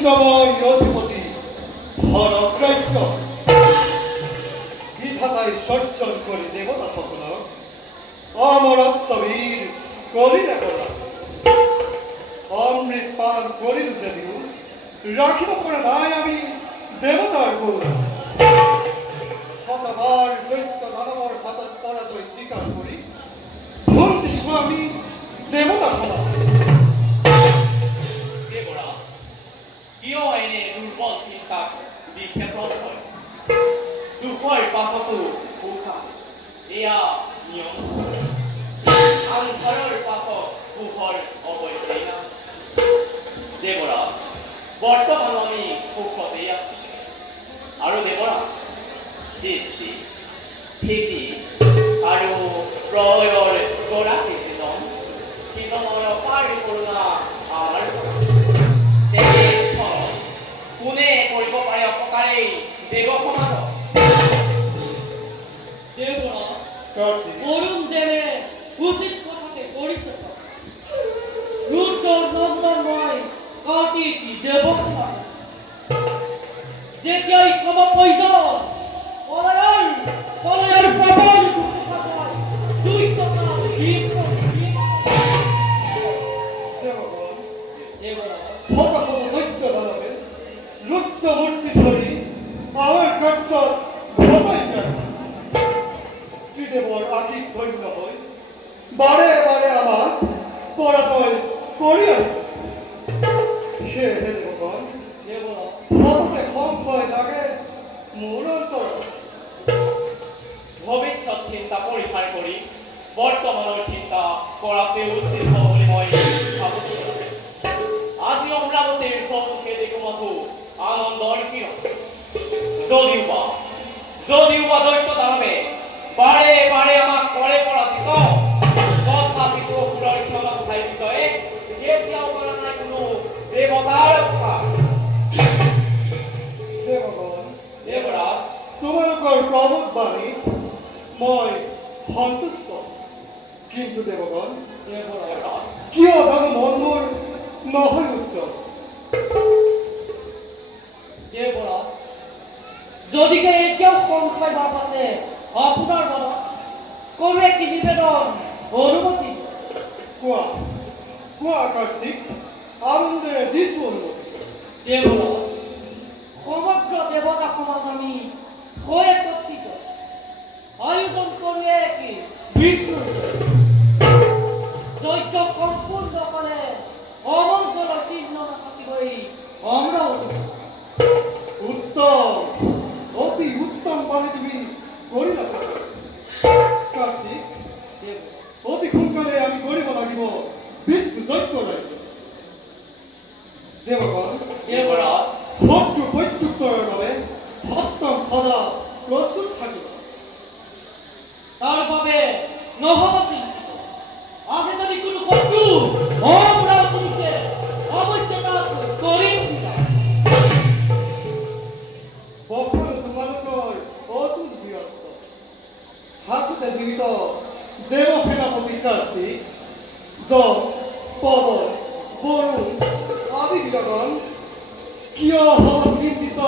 নিন্দময় অধিপতি ধনগ্রাহ্য বিধাতায় সজ্জন করে দেবতা সকল অমরত্ববীর করিলে বলা অমৃত পান করিল যদিও রাখিব করে নাই আমি দেবতার গুণ শতবার দৈত্য দানবর হাতত পরাজয় স্বীকার করি ভঞ্জি স্বামী দেবতা বলা কিয় এনে দুৰ্বল চিন্তাক দিছে প্ৰশ্ৰয় দুখৰ পাছতো সুখা এয়া নিয়ম সংসাৰৰ পাছত সুখৰ অৱশ্যেই না দেৱৰাজ বৰ্তমান আমি সুখতেই আছো আৰু দেৱৰাজ সৃষ্টি স্থিতি আৰু প্ৰলয়ৰ গৰাকী সিজনৰ অপাৰ কৰোণা আমাৰ কোনে কৰিব পাৰে অপকাৰী দেৱ সমাজক দেৱৰাজ অৰুণ দেৱে উচিত কথাকে কৰিছে ৰুদ্ৰৰ নন্দনময় কৌটিকি দেৱ সমাজ যেতিয়াই খাব প্ৰয়োজন পলায়ৰ প্ৰবল দুই টকা রুক্তমূর্তি ধরি আমার কার্য ভবাই কেন শ্রীদেবর আকিক ধন্য হই বারে বারে আমার পরাজয় করিয়াছে সে হে দেবগণ সততে কম ভয় লাগে মোর অন্তর ভৱিষ্যত চিন্তা পৰীক্ষাৰ কৰি বৰ্তমানৰ চিন্তা কৰাটো উচিত হ'ব বুলি মই ভাবিছোঁ আজি অমৰাৱতীৰ চৌমুখে দেখো মাথো আনন্দৰ কিৰণ যদিওবা দৈত্য দানৱে বাৰে বাৰে আমাক কৰে পৰাজিত তথাপিতো অসুৰৰ ক্ষমা স্থায়িত্বই কেতিয়াও কৰা নাই কোনো দেৱতাৰ ৰক্ষা দেৱৰাজ তোমালোকৰ প্ৰবোধ বাণী মই সন্তুষ্ট কিন্তু দেৱগণ কিয় জানো মন মোৰ নহয় উজ্জ্বল দেৱৰাজ যদিকে এতিয়াও সংশয় ভাৱ আছে আপোনাৰ মনত কৰোঁ এক নিবেদন অনুমতি কোৱা কোৱা কাৰ্তিক আনন্দেৰে দিছো অনুমতি দেৱৰাজ সমগ্ৰ দেৱতা সমাজ আমি হৈ একত্ৰিত আয়োজন কৰোঁ কি বিষ্ণু যজ্ঞ সম্পূৰ্ণ কৰে অমংগলৰ চিহ্ন নাথাকিবই অমৰাৱতী উত্তম অতি উত্তম মানে তুমি কৰিলা কাৰ্তিক অতি সোনকালে আমি কৰিব লাগিব বিষ্ণু যজ্ঞ ৰাজ্য দেৱগণ দেৱৰাজ শত্ৰু প্ৰত্যুত্তৰৰ বাবে হস্তম সদা প্ৰস্তুত থাকিব তাৰ বাবে নহ'ব চিন্তিত আহে যদি কোনো শত্ৰু অমৰাৱতীকে অৱশ্যে তাক কৰিম বৰ্তমান তোমালোকৰ অতুল বীৰত্ব হাততে জীৱিত দেৱ সেনাপতি কাৰ্তিক যম পৱন বৰুণ আদি বীৰগণ কিয় হ'ব চিন্তিত